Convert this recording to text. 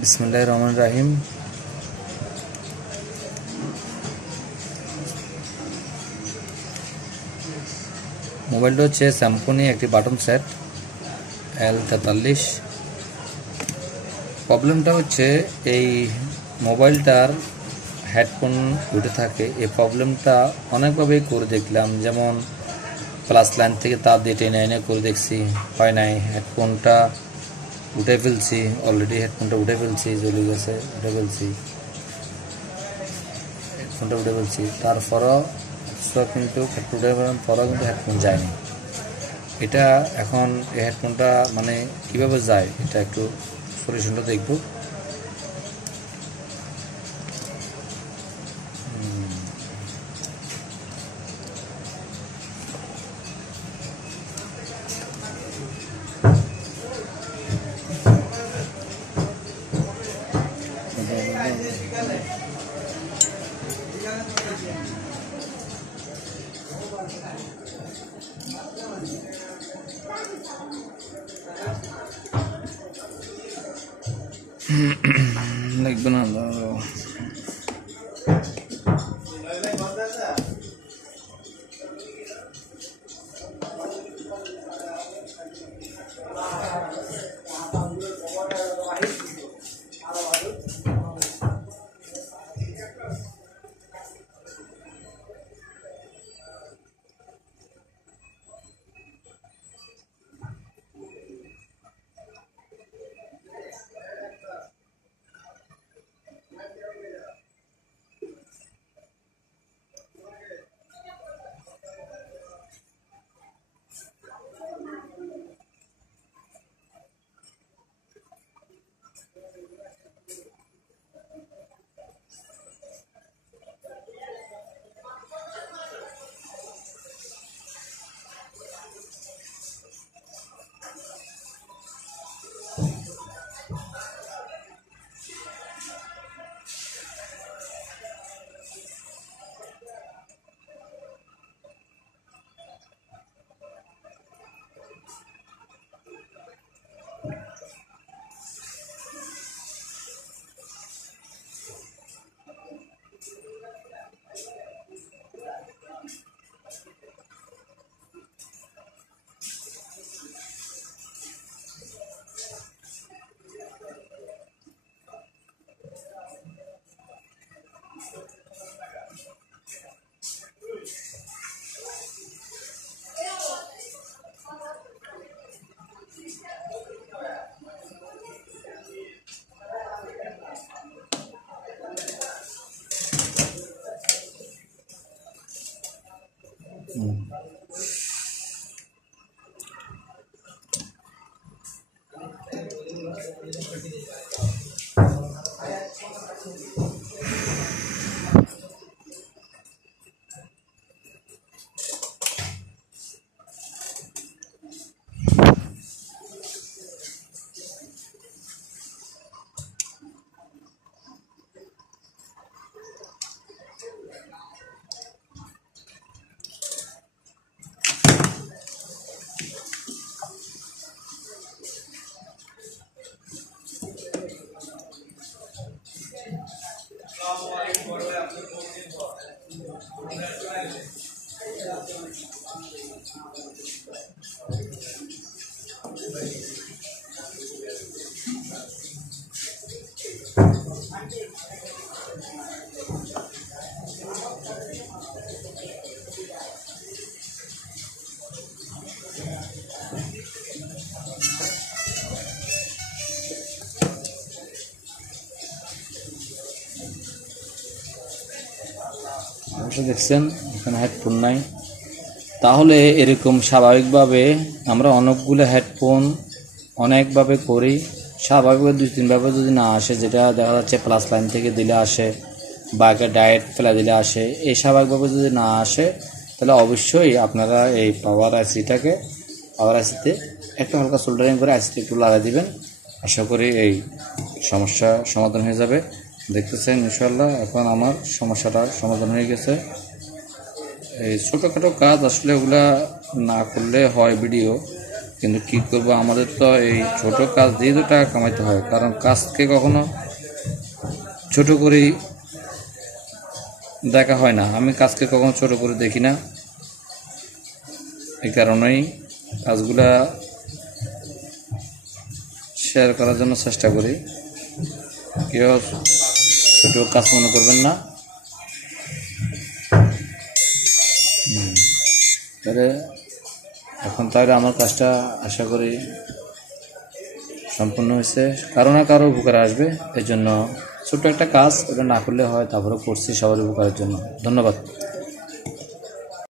বিসমিল্লাহির রহমানির রহিম। মোবাইলটা হচ্ছে স্যামসুং একটি বাটন সেট L43। প্রবলেমটা হচ্ছে এই মোবাইলটার হেডফোন উঠে থাকে। এই প্রবলেমটা অনেকভাবেই করে দেখলাম, যেমন প্লাস লাইন থেকে তার দিয়ে টেনে এনে করে দেখছি, হয় নাই। হেডফোনটা উঠে ফেলছি, অলরেডি হেডফোনটা উঠে ফেলছি, জ্বলে গেছে, উঠে ফেলছি, হেডফোনটা উঠে ফেলছি। তারপরও কিন্তু হেডফোন উঠে ফেলার পরও কিন্তু হেডফোন যায়নি। এটা এখন এই হেডফোনটা মানে কীভাবে যায়, এটা একটু সলিউশনটা দেখব। লাগবে না, দেখছেন এখানে হেডফোন নাই। তাহলে এরকম স্বাভাবিকভাবে আমরা অনেকগুলো হেডফোন অনেকভাবে করি, স্বাভাবিকভাবে 2-3ভাবে যদি না আসে, যেটা দেখা যাচ্ছে প্লাস লাইন থেকে দিলে আসে বা ডায়েট ফেলা দিলে আসে, এই স্বাভাবিকভাবে যদি না আসে, তাহলে অবশ্যই আপনারা এই পাওয়ার আইসিতে একটু হালকা সোল্ডারিং করে আইসিটি একটু লাগিয়ে দিবেন। আশা করি এই সমস্যা সমাধান হয়ে যাবে। দেখতেছেন ইনশাআল্লাহ এখন আমার সমস্যাটা সমাধান হয়ে গেছে। এই ছোটোখাটো কাজ আসলে ওগুলা না করলে হয় ভিডিও, কিন্তু কি করব, আমাদের তো এই ছোট কাজ দিয়ে তো টাকা কামাইতে হয়, কারণ কাজকে কখনো ছোট করেই দেখা হয় না। আমি কাজকে কখনো ছোট করে দেখি না, এই কারণেই কাজগুলা শেয়ার করার জন্য চেষ্টা করি। কেউ ছোট কাজ মনে করবেন না। তাহলে তাহলে আমার কাজটা আশা করি সম্পূর্ণ হয়েছে, কারো না কারো উপকারে আসবে। এই জন্য ছোট্ট একটা কাজ, ওটা না করলে হয়, তারপরে করছি সবার উপকারের জন্য। ধন্যবাদ।